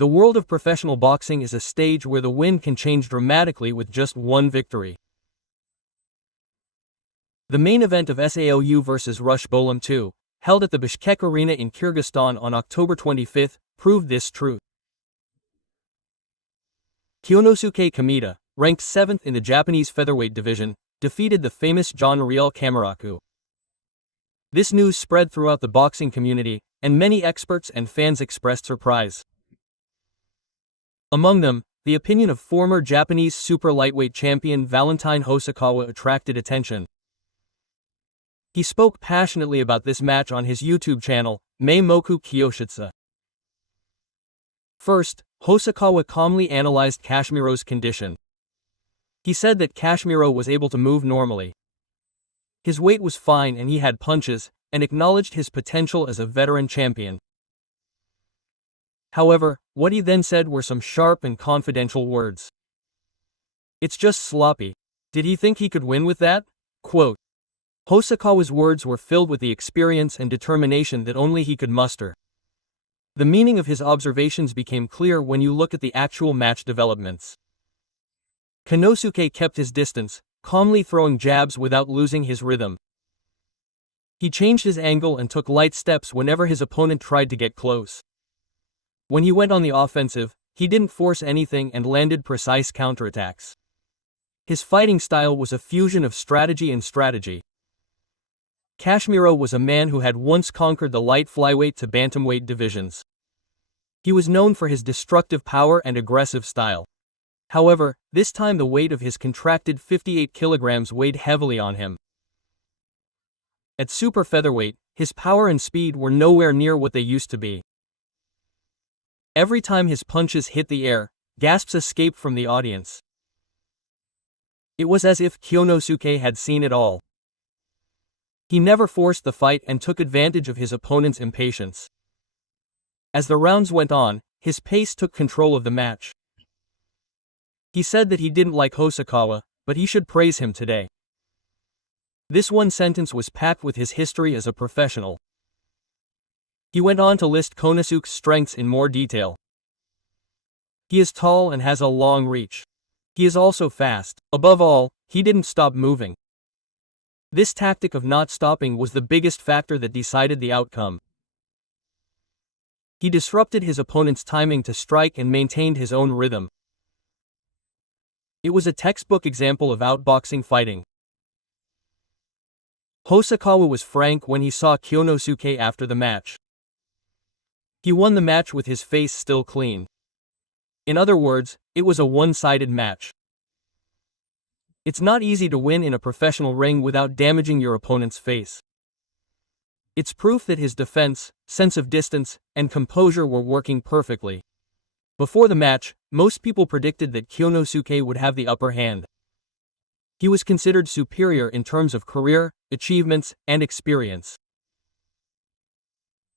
The world of professional boxing is a stage where the wind can change dramatically with just one victory. The main event of SAOU vs Rush Bolam 2, held at the Bishkek Arena in Kyrgyzstan on October 25, proved this truth. Kyonosuke Kamita, ranked 7th in the Japanese featherweight division, defeated the famous John Riel Kamaraku. This news spread throughout the boxing community, and many experts and fans expressed surprise. Among them, the opinion of former Japanese super lightweight champion Valentine Hosokawa attracted attention. He spoke passionately about this match on his YouTube channel, Meimoku Kyoshitsu. First, Hosokawa calmly analyzed Kashimero's condition. He said that Kashimero was able to move normally. His weight was fine and he had punches, and acknowledged his potential as a veteran champion. However, what he then said were some sharp and confidential words. "It's just sloppy. Did he think he could win with that?" Quote. Hosokawa's words were filled with the experience and determination that only he could muster. The meaning of his observations became clear when you look at the actual match developments. Konosuke kept his distance, calmly throwing jabs without losing his rhythm. He changed his angle and took light steps whenever his opponent tried to get close. When he went on the offensive, he didn't force anything and landed precise counterattacks. His fighting style was a fusion of strategy and strategy. Kashimero was a man who had once conquered the light flyweight to bantamweight divisions. He was known for his destructive power and aggressive style. However, this time the weight of his contracted 58 kilograms weighed heavily on him. At super featherweight, his power and speed were nowhere near what they used to be. Every time his punches hit the air, gasps escaped from the audience. It was as if Kyonosuke had seen it all. He never forced the fight and took advantage of his opponent's impatience. As the rounds went on, his pace took control of the match. He said that he didn't like Hosokawa, but he should praise him today. This one sentence was packed with his history as a professional. He went on to list Konosuke's strengths in more detail. He is tall and has a long reach. He is also fast. Above all, he didn't stop moving. This tactic of not stopping was the biggest factor that decided the outcome. He disrupted his opponent's timing to strike and maintained his own rhythm. It was a textbook example of outboxing fighting. Hosokawa was frank when he saw Kyonosuke after the match. He won the match with his face still clean. In other words, it was a one-sided match. It's not easy to win in a professional ring without damaging your opponent's face. It's proof that his defense, sense of distance, and composure were working perfectly. Before the match, most people predicted that Kyonosuke would have the upper hand. He was considered superior in terms of career, achievements, and experience.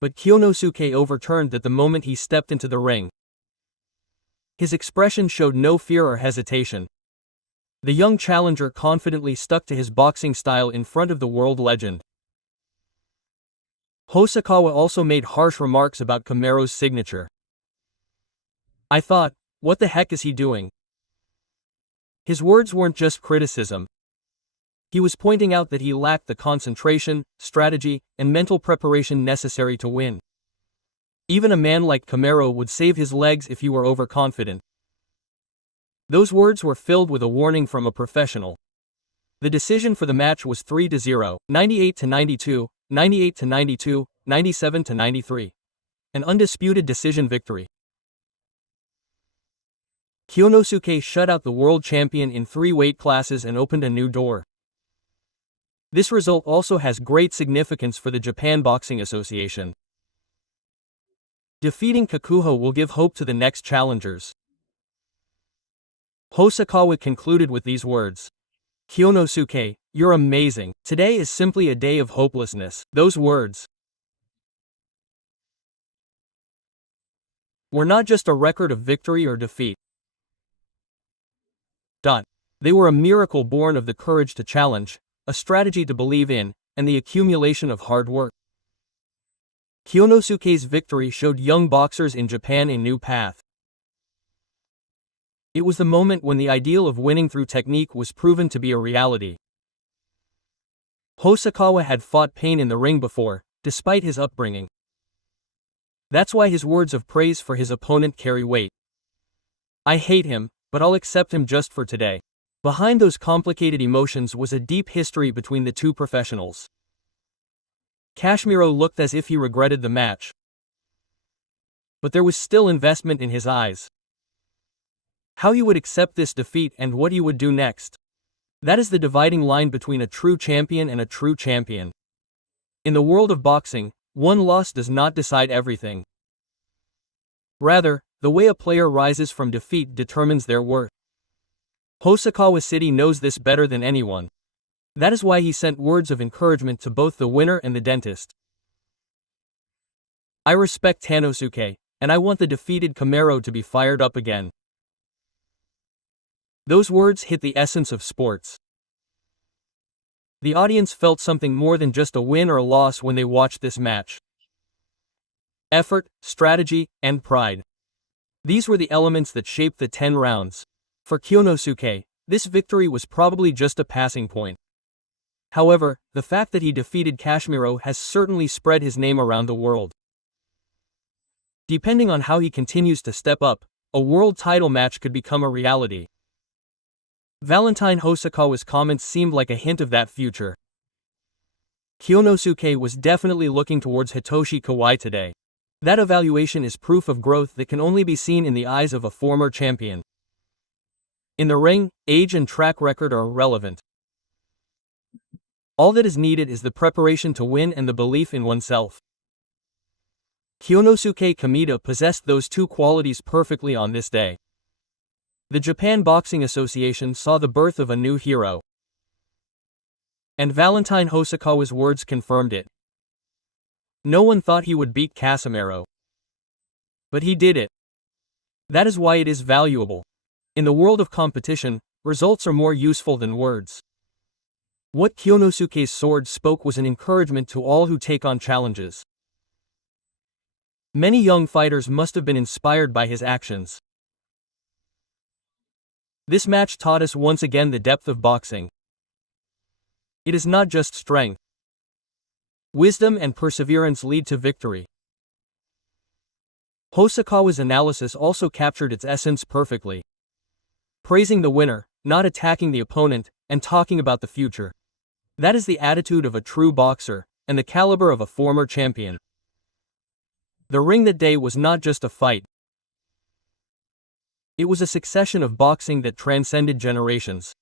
But Kyonosuke overturned that the moment he stepped into the ring. His expression showed no fear or hesitation. The young challenger confidently stuck to his boxing style in front of the world legend. Hosokawa also made harsh remarks about Kamiro's signature. "I thought, what the heck is he doing?" His words weren't just criticism. He was pointing out that he lacked the concentration, strategy, and mental preparation necessary to win. Even a man like Kamiro would save his legs if he were overconfident. Those words were filled with a warning from a professional. The decision for the match was 3-0, 98-92, 98-92, 97-93. An undisputed decision victory. Kyonosuke shut out the world champion in 3 weight classes and opened a new door. This result also has great significance for the Japan Boxing Association. Defeating Kikuho will give hope to the next challengers. Hosokawa concluded with these words. "Kyonosuke, you're amazing. Today is simply a day of hopelessness." Those words were not just a record of victory or defeat. They were a miracle born of the courage to challenge, a strategy to believe in, and the accumulation of hard work. Kyonosuke's victory showed young boxers in Japan a new path. It was the moment when the ideal of winning through technique was proven to be a reality. Hosokawa had fought pain in the ring before, despite his upbringing. That's why his words of praise for his opponent carry weight. I hate him, but I'll accept him just for today. Behind those complicated emotions was a deep history between the two professionals. Kashimero looked as if he regretted the match. But there was still investment in his eyes. How he would accept this defeat and what he would do next. That is the dividing line between a true champion and a true champion. In the world of boxing, one loss does not decide everything. Rather, the way a player rises from defeat determines their worth. Hosokawa City knows this better than anyone. That is why he sent words of encouragement to both the winner and the dentist. I respect Tanosuke, and I want the defeated Camaro to be fired up again. Those words hit the essence of sports. The audience felt something more than just a win or a loss when they watched this match. Effort, strategy, and pride. These were the elements that shaped the 10 rounds. For Kyonosuke, this victory was probably just a passing point. However, the fact that he defeated Kashimero has certainly spread his name around the world. Depending on how he continues to step up, a world title match could become a reality. Valentine Hosokawa's comments seemed like a hint of that future. Kyonosuke was definitely looking towards Hitoshi Kawai today. That evaluation is proof of growth that can only be seen in the eyes of a former champion. In the ring, age and track record are irrelevant. All that is needed is the preparation to win and the belief in oneself. Kyonosuke Kamita possessed those two qualities perfectly on this day. The Japan Boxing Association saw the birth of a new hero. And Valentine Hosokawa's words confirmed it. No one thought he would beat Casimero. But he did it. That is why it is valuable. In the world of competition, results are more useful than words. What Kyonosuke's sword spoke was an encouragement to all who take on challenges. Many young fighters must have been inspired by his actions. This match taught us once again the depth of boxing. It is not just strength. Wisdom and perseverance lead to victory. Hosokawa's analysis also captured its essence perfectly. Praising the winner, not attacking the opponent, and talking about the future. That is the attitude of a true boxer, and the caliber of a former champion. The ring that day was not just a fight. It was a succession of boxing that transcended generations.